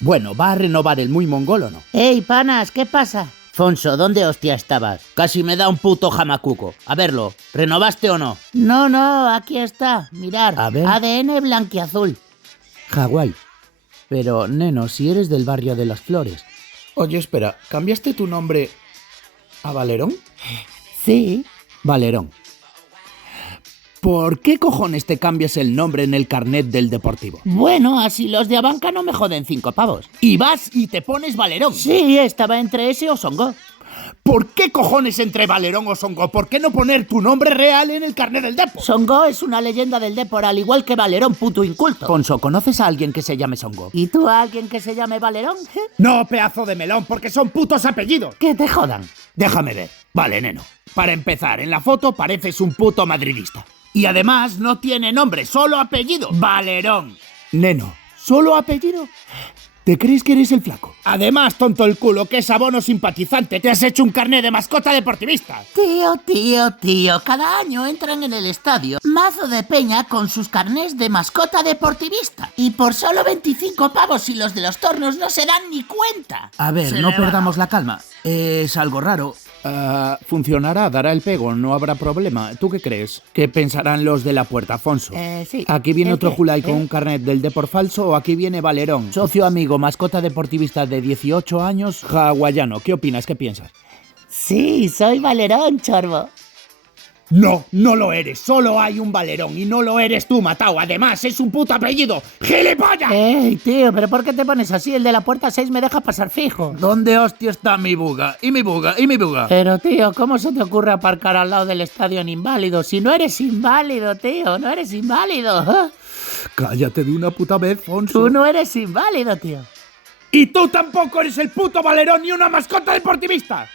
Bueno, ¿va a renovar el muy mongol o no? ¡Ey, panas! ¿Qué pasa? Fonso, ¿dónde hostia estabas? Casi me da un puto jamacuco. A verlo, ¿renovaste o no? No, aquí está. Mirar. A ver. ADN blanquiazul. Hawái. Pero, neno, si eres del barrio de las Flores. Oye, espera, ¿cambiaste tu nombre a Valerón? Sí. Valerón. ¿Por qué cojones te cambias el nombre en el carnet del Deportivo? Bueno, así los de Abanca no me joden 5 pavos. Y vas y te pones Valerón. Sí, estaba entre ese o Songo. ¿Por qué cojones entre Valerón o Songo? ¿Por qué no poner tu nombre real en el carnet del Depo? Songo es una leyenda del Depor, al igual que Valerón, puto inculto. Fonso, ¿conoces a alguien que se llame Songo? ¿Y tú a alguien que se llame Valerón? No, pedazo de melón, porque son putos apellidos. Que te jodan. Déjame ver. Vale, neno. Para empezar, en la foto pareces un puto madridista. Y además no tiene nombre, solo apellido. Valerón. Neno, ¿solo apellido? ¿Te crees que eres el flaco? Además, tonto el culo, que es abono simpatizante. Te has hecho un carné de mascota deportivista. Tío, cada año entran en el estadio mazo de peña con sus carnés de mascota deportivista. Y por solo 25 pavos y los de los tornos no se dan ni cuenta. A ver, no perdamos la calma. Es algo raro. Funcionará, dará el pego, no habrá problema. ¿Tú qué crees? ¿Qué pensarán los de la puerta, Afonso? Sí. ¿Aquí viene otro qué? Julay con un carnet del Depor falso o aquí viene Valerón, socio amigo, mascota deportivista de 18 años, hawaiano? ¿Qué opinas? ¿Qué piensas? Sí, soy Valerón, chorbo. No, no lo eres. Solo hay un Valerón y no lo eres tú, Matao. Además, es un puto apellido. ¡Gilipollas! Ey, tío, ¿pero por qué te pones así? El de la puerta 6 me deja pasar fijo. ¿Dónde hostia está mi buga? ¿Y mi buga? ¿Y mi buga? Pero, tío, ¿cómo se te ocurre aparcar al lado del estadio en inválido? Si no eres inválido, tío, no eres inválido. Cállate de una puta vez, Fonso. Tú no eres inválido, tío. Y tú tampoco eres el puto Valerón ni una mascota deportivista.